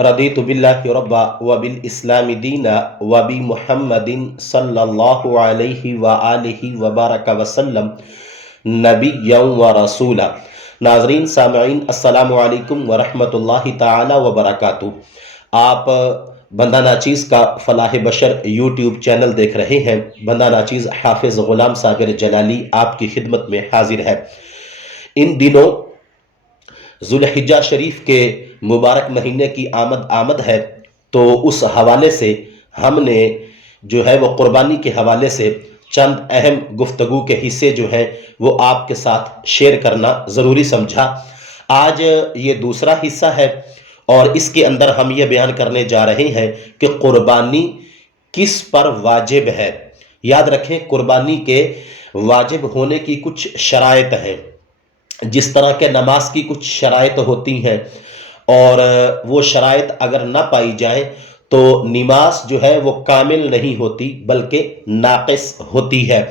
رضیت باللہ ربا وبالاسلام دینا وبمحمد صلی اللہ علیہ وآلہ وبارک وسلم نبیا و رسولا۔ ناظرین سامعین السلام علیکم ورحمۃ اللہ تعالی وبرکاتہ۔ آپ بندہ ناچیز کا فلاح بشر یوٹیوب چینل دیکھ رہے ہیں۔ بندہ ناچیز حافظ غلام صابر جلالی آپ کی خدمت میں حاضر ہے۔ ان دنوں ذوالحجہ شریف کے مبارک مہینے کی آمد ہے، تو اس حوالے سے ہم نے جو ہے وہ قربانی کے حوالے سے چند اہم گفتگو کے حصے جو ہیں وہ آپ کے ساتھ شیئر کرنا ضروری سمجھا۔ آج یہ دوسرا حصہ ہے اور اس کے اندر ہم یہ بیان کرنے جا رہے ہیں کہ قربانی کس پر واجب ہے۔ یاد رکھیں، قربانی کے واجب ہونے کی کچھ شرائط ہیں، جس طرح کہ نماز کی کچھ شرائط ہوتی ہیں، اور وہ شرائط اگر نہ پائی جائیں تو نماز جو ہے وہ کامل نہیں ہوتی بلکہ ناقص ہوتی ہے،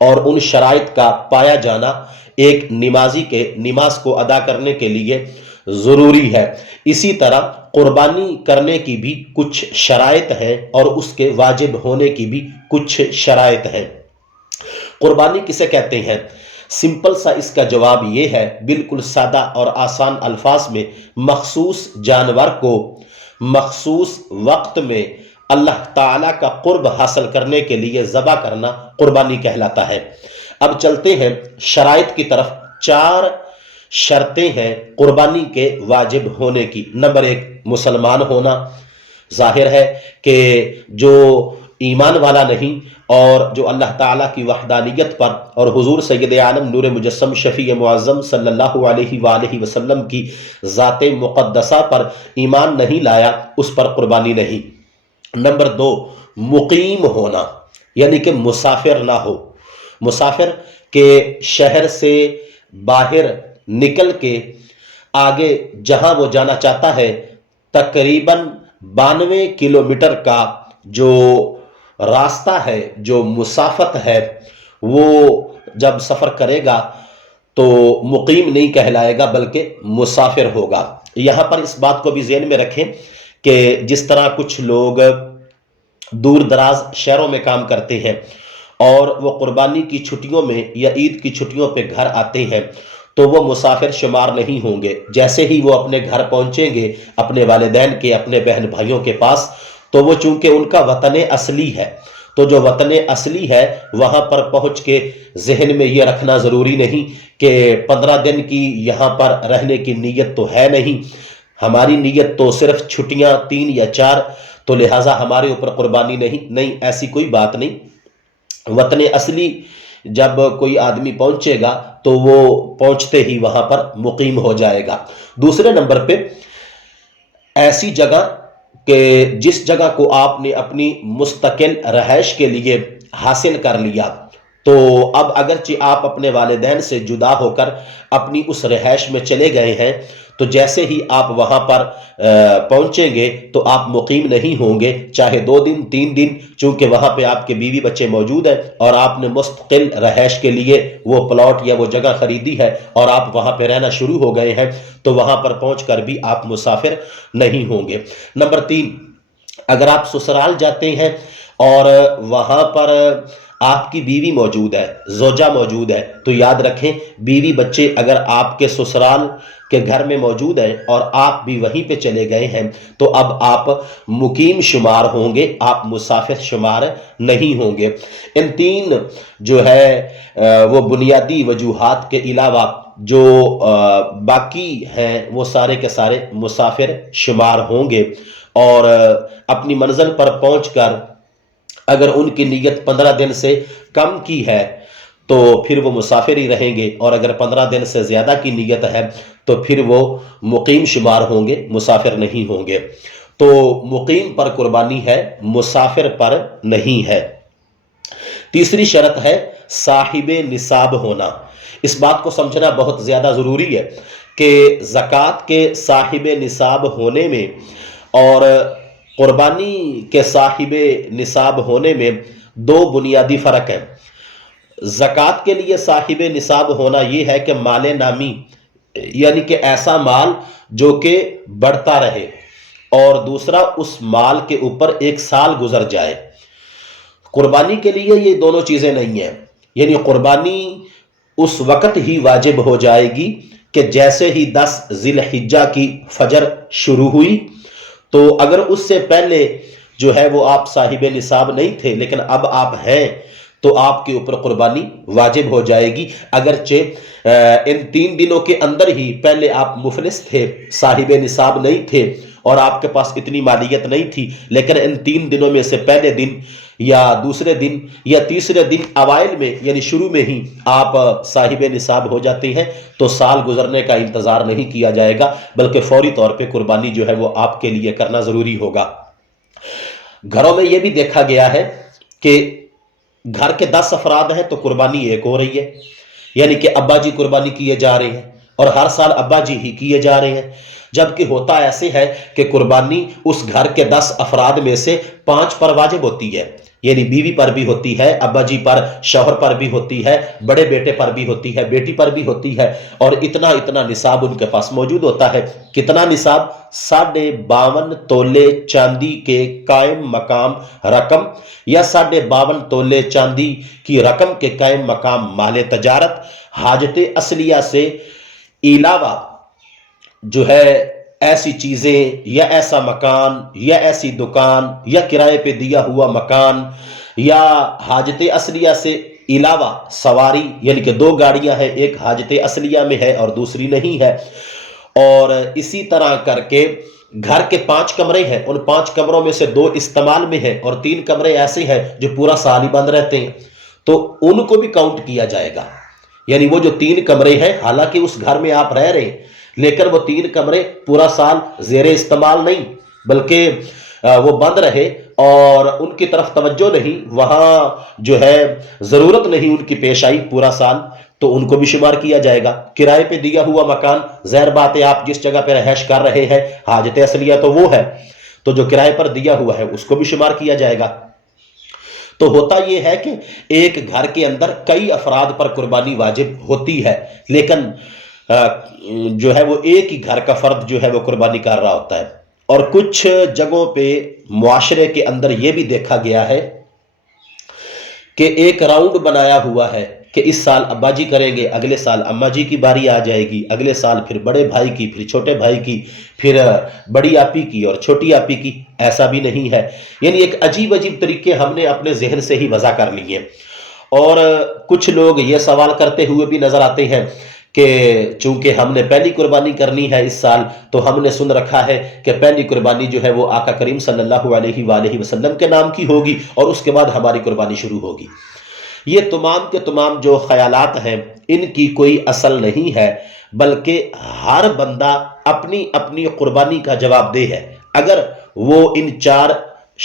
اور ان شرائط کا پایا جانا ایک نمازی کے نماز کو ادا کرنے کے لیے ضروری ہے۔ اسی طرح قربانی کرنے کی بھی کچھ شرائط ہیں اور اس کے واجب ہونے کی بھی کچھ شرائط ہیں۔ قربانی کسے کہتے ہیں؟ سمپل سا اس کا جواب یہ ہے، بالکل سادہ اور آسان الفاظ میں، مخصوص جانور کو مخصوص وقت میں اللہ تعالیٰ کا قرب حاصل کرنے کے لیے ذبح کرنا قربانی کہلاتا ہے۔ اب چلتے ہیں شرائط کی طرف۔ 4 شرطیں ہیں قربانی کے واجب ہونے کی۔ نمبر 1، مسلمان ہونا۔ ظاہر ہے کہ جو ایمان والا نہیں اور جو اللہ تعالیٰ کی وحدانیت پر اور حضور سید عالم نور مجسم شفیع معظم صلی اللہ علیہ وآلہ وسلم کی ذات مقدسہ پر ایمان نہیں لایا، اس پر قربانی نہیں۔ نمبر 2، مقیم ہونا، یعنی کہ مسافر نہ ہو۔ مسافر کے شہر سے باہر نکل کے آگے جہاں وہ جانا چاہتا ہے، تقریباً 92 کلومیٹر کا جو راستہ ہے، جو مسافت ہے، وہ جب سفر کرے گا تو مقیم نہیں کہلائے گا بلکہ مسافر ہوگا۔ یہاں پر اس بات کو بھی ذہن میں رکھیں کہ جس طرح کچھ لوگ دور دراز شہروں میں کام کرتے ہیں اور وہ قربانی کی چھٹیوں میں یا عید کی چھٹیوں پہ گھر آتے ہیں، تو وہ مسافر شمار نہیں ہوں گے۔ جیسے ہی وہ اپنے گھر پہنچیں گے، اپنے والدین کے، اپنے بہن بھائیوں کے پاس، تو وہ چونکہ ان کا وطن اصلی ہے، تو جو وطن اصلی ہے وہاں پر پہنچ کے ذہن میں یہ رکھنا ضروری نہیں کہ 15 دن کی یہاں پر رہنے کی نیت تو ہے نہیں، ہماری نیت تو صرف چھٹیاں 3 یا 4، تو لہٰذا ہمارے اوپر قربانی نہیں، ایسی کوئی بات نہیں۔ وطن اصلی جب کوئی آدمی پہنچے گا تو وہ پہنچتے ہی وہاں پر مقیم ہو جائے گا۔ دوسرے نمبر پہ، ایسی جگہ کہ جس جگہ کو آپ نے اپنی مستقل رہائش کے لیے حاصل کر لیا، تو اب اگرچہ آپ اپنے والدین سے جدا ہو کر اپنی اس رہائش میں چلے گئے ہیں، تو جیسے ہی آپ وہاں پر پہنچیں گے تو آپ مقیم نہیں ہوں گے، چاہے 2 دن 3 دن، چونکہ وہاں پہ آپ کے بیوی بچے موجود ہیں اور آپ نے مستقل رہائش کے لیے وہ پلاٹ یا وہ جگہ خریدی ہے اور آپ وہاں پہ رہنا شروع ہو گئے ہیں، تو وہاں پر پہنچ کر بھی آپ مسافر نہیں ہوں گے۔ نمبر 3، اگر آپ سسرال جاتے ہیں اور وہاں پر آپ کی بیوی موجود ہے، زوجہ موجود ہے، تو یاد رکھیں بیوی بچے اگر آپ کے سسرال کے گھر میں موجود ہیں اور آپ بھی وہیں پہ چلے گئے ہیں، تو اب آپ مقیم شمار ہوں گے، آپ مسافر شمار نہیں ہوں گے۔ ان 3 جو ہے وہ بنیادی وجوہات کے علاوہ جو باقی ہیں وہ سارے کے سارے مسافر شمار ہوں گے، اور اپنی منزل پر پہنچ کر اگر ان کی نیت 15 دن سے کم کی ہے تو پھر وہ مسافر ہی رہیں گے، اور اگر 15 دن سے زیادہ کی نیت ہے تو پھر وہ مقیم شمار ہوں گے، مسافر نہیں ہوں گے۔ تو مقیم پر قربانی ہے، مسافر پر نہیں ہے۔ تیسری شرط ہے صاحب نصاب ہونا۔ اس بات کو سمجھنا بہت زیادہ ضروری ہے کہ زکوٰۃ کے صاحب نصاب ہونے میں اور قربانی کے صاحب نصاب ہونے میں 2 بنیادی فرق ہیں۔ زکوٰۃ کے لیے صاحب نصاب ہونا یہ ہے کہ مال نامی، یعنی کہ ایسا مال جو کہ بڑھتا رہے، اور دوسرا اس مال کے اوپر 1 سال گزر جائے۔ قربانی کے لیے یہ دونوں چیزیں نہیں ہیں، یعنی قربانی اس وقت ہی واجب ہو جائے گی کہ جیسے ہی 10 ذی الحجہ کی فجر شروع ہوئی، تو اگر اس سے پہلے جو ہے وہ آپ صاحب نصاب نہیں تھے لیکن اب آپ ہیں تو آپ کے اوپر قربانی واجب ہو جائے گی، اگرچہ ان 3 دنوں کے اندر ہی پہلے آپ مفلس تھے، صاحب نصاب نہیں تھے اور آپ کے پاس اتنی مالیت نہیں تھی، لیکن ان 3 دنوں میں سے پہلے دن یا دوسرے دن یا تیسرے دن اوائل میں یعنی شروع میں ہی آپ صاحب نصاب ہو جاتے ہیں، تو سال گزرنے کا انتظار نہیں کیا جائے گا بلکہ فوری طور پہ قربانی جو ہے وہ آپ کے لیے کرنا ضروری ہوگا۔ گھروں میں یہ بھی دیکھا گیا ہے کہ گھر کے 10 افراد ہیں تو قربانی ایک ہو رہی ہے، یعنی کہ ابا جی قربانی کیے جا رہے ہیں اور ہر سال ابا جی ہی کیے جا رہے ہیں، جبکہ ہوتا ایسے ہے کہ قربانی اس گھر کے 10 افراد میں سے 5 پر واجب ہوتی ہے، یعنی بیوی پر بھی ہوتی ہے، ابا جی پر، شوہر پر بھی ہوتی ہے، بڑے بیٹے پر بھی ہوتی ہے، بیٹی پر بھی ہوتی ہے، اور اتنا اتنا نصاب ان کے پاس موجود ہوتا ہے۔ کتنا نصاب؟ 52.5 تولے چاندی کے قائم مقام رقم یا 52.5 تولے چاندی کی رقم کے قائم مقام مال تجارت، حاجت اصلیہ سے علاوہ جو ہے ایسی چیزیں یا ایسا مکان یا ایسی دکان یا کرائے پہ دیا ہوا مکان یا حاجت اصلیہ سے علاوہ سواری، یعنی کہ 2 گاڑیاں ہیں، ایک حاجت اصلیہ میں ہے اور دوسری نہیں ہے، اور اسی طرح کر کے گھر کے 5 کمرے ہیں، ان 5 کمروں میں سے 2 استعمال میں ہیں اور 3 کمرے ایسے ہیں جو پورا سال ہی بند رہتے ہیں، تو ان کو بھی کاؤنٹ کیا جائے گا، یعنی وہ جو 3 کمرے ہیں حالانکہ اس گھر میں آپ رہ رہے ہیں لیکن وہ 3 کمرے پورا سال زیر استعمال نہیں بلکہ وہ بند رہے اور ان کی طرف توجہ نہیں، وہاں جو ہے ضرورت نہیں ان کی پیش آئی پورا سال، تو ان کو بھی شمار کیا جائے گا۔ کرائے پہ دیا ہوا مکان، ظاہر بات ہے آپ جس جگہ پہ رہائش کر رہے ہیں حاجت اصلیہ تو وہ ہے، تو جو کرائے پر دیا ہوا ہے اس کو بھی شمار کیا جائے گا۔ تو ہوتا یہ ہے کہ ایک گھر کے اندر کئی افراد پر قربانی واجب ہوتی ہے، لیکن جو ہے وہ ایک ہی گھر کا فرد جو ہے وہ قربانی کر رہا ہوتا ہے۔ اور کچھ جگہوں پہ معاشرے کے اندر یہ بھی دیکھا گیا ہے کہ ایک راؤنڈ بنایا ہوا ہے کہ اس سال ابا جی کریں گے، اگلے سال اما جی کی باری آ جائے گی، اگلے سال پھر بڑے بھائی کی، پھر چھوٹے بھائی کی، پھر بڑی آپی کی اور چھوٹی آپی کی۔ ایسا بھی نہیں ہے، یعنی ایک عجیب عجیب طریقے ہم نے اپنے ذہن سے ہی وضع کر لیے۔ اور کچھ لوگ یہ سوال کرتے ہوئے بھی نظر آتے ہیں کہ چونکہ ہم نے پہلی قربانی کرنی ہے اس سال تو ہم نے سن رکھا ہے کہ پہلی قربانی جو ہے وہ آقا کریم صلی اللہ علیہ وآلہ وسلم کے نام کی ہوگی اور اس کے بعد ہماری قربانی شروع ہوگی۔ یہ تمام کے تمام جو خیالات ہیں ان کی کوئی اصل نہیں ہے، بلکہ ہر بندہ اپنی اپنی قربانی کا جواب دہ ہے۔ اگر وہ ان 4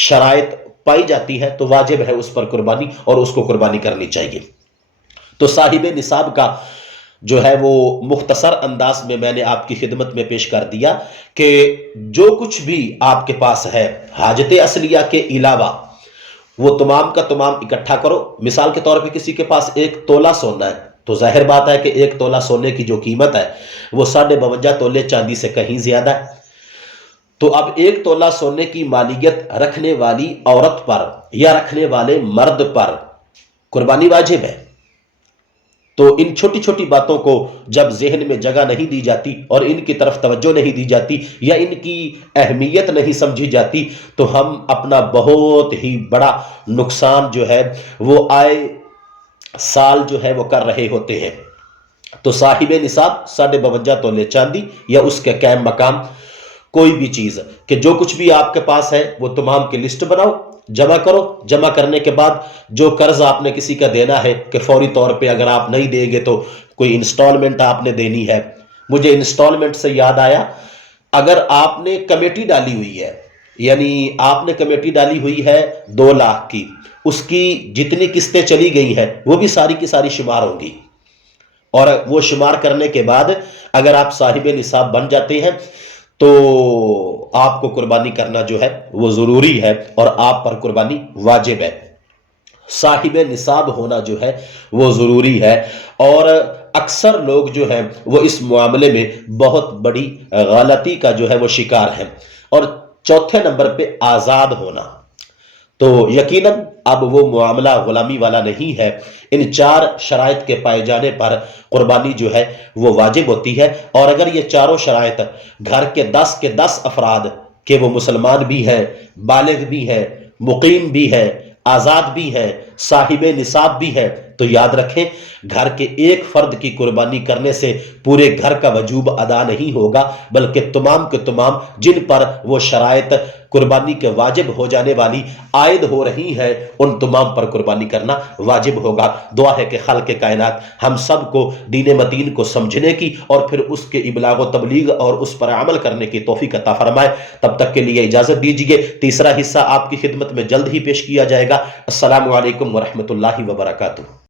شرائط پائی جاتی ہے تو واجب ہے اس پر قربانی اور اس کو قربانی کرنی چاہیے۔ تو صاحب نصاب کا جو ہے وہ مختصر انداز میں میں نے آپ کی خدمت میں پیش کر دیا کہ جو کچھ بھی آپ کے پاس ہے حاجت اصلیہ کے علاوہ وہ تمام کا تمام اکٹھا کرو۔ مثال کے طور پہ کسی کے پاس 1 تولہ سونا ہے تو ظاہر بات ہے کہ 1 تولہ سونے کی جو قیمت ہے وہ 52.5 تولے چاندی سے کہیں زیادہ ہے، تو اب 1 تولہ سونے کی مالیت رکھنے والی عورت پر یا رکھنے والے مرد پر قربانی واجب ہے۔ تو ان چھوٹی چھوٹی باتوں کو جب ذہن میں جگہ نہیں دی جاتی اور ان کی طرف توجہ نہیں دی جاتی یا ان کی اہمیت نہیں سمجھی جاتی تو ہم اپنا بہت ہی بڑا نقصان جو ہے وہ آئے سال جو ہے وہ کر رہے ہوتے ہیں۔ تو صاحب نصاب 52.5 تولے چاندی یا اس کے قائم مقام کوئی بھی چیز کہ جو کچھ بھی آپ کے پاس ہے وہ تمام کی لسٹ بناؤ، جمع کرو، جمع کرنے کے بعد جو قرض آپ نے کسی کا دینا ہے کہ فوری طور پہ اگر آپ نہیں دیں گے تو کوئی انسٹالمنٹ آپ نے دینی ہے۔ مجھے انسٹالمنٹ سے یاد آیا، اگر آپ نے کمیٹی ڈالی ہوئی ہے، یعنی آپ نے کمیٹی ڈالی ہوئی ہے 2 لاکھ کی، اس کی جتنی قسطیں چلی گئی ہیں وہ بھی ساری کی ساری شمار ہوں گی، اور وہ شمار کرنے کے بعد اگر آپ صاحب نصاب بن جاتے ہیں تو آپ کو قربانی کرنا جو ہے وہ ضروری ہے اور آپ پر قربانی واجب ہے۔ صاحب نصاب ہونا جو ہے وہ ضروری ہے، اور اکثر لوگ جو ہیں وہ اس معاملے میں بہت بڑی غلطی کا جو ہے وہ شکار ہیں، اور چوتھے نمبر پہ آزاد ہونا۔ تو یقیناً اب وہ معاملہ غلامی والا نہیں ہے، ان 4 شرائط کے پائے جانے پر قربانی جو ہے وہ واجب ہوتی ہے۔ اور اگر یہ چاروں شرائط گھر کے 10 کے 10 افراد کہ وہ مسلمان بھی ہیں، بالغ بھی ہیں، مقیم بھی ہیں، آزاد بھی ہیں، صاحب نصاب بھی ہے، تو یاد رکھیں گھر کے ایک فرد کی قربانی کرنے سے پورے گھر کا وجوب ادا نہیں ہوگا، بلکہ تمام کے تمام جن پر وہ شرائط قربانی کے واجب ہو جانے والی عائد ہو رہی ہیں ان تمام پر قربانی کرنا واجب ہوگا۔ دعا ہے کہ خالق کائنات ہم سب کو دین متین کو سمجھنے کی اور پھر اس کے ابلاغ و تبلیغ اور اس پر عمل کرنے کی توفیق عطا فرمائے۔ تب تک کے لیے اجازت دیجیے، تیسرا حصہ آپ کی خدمت میں جلد ہی پیش کیا جائے گا۔ السلام علیکم ورحمۃ اللہ وبرکاتہ۔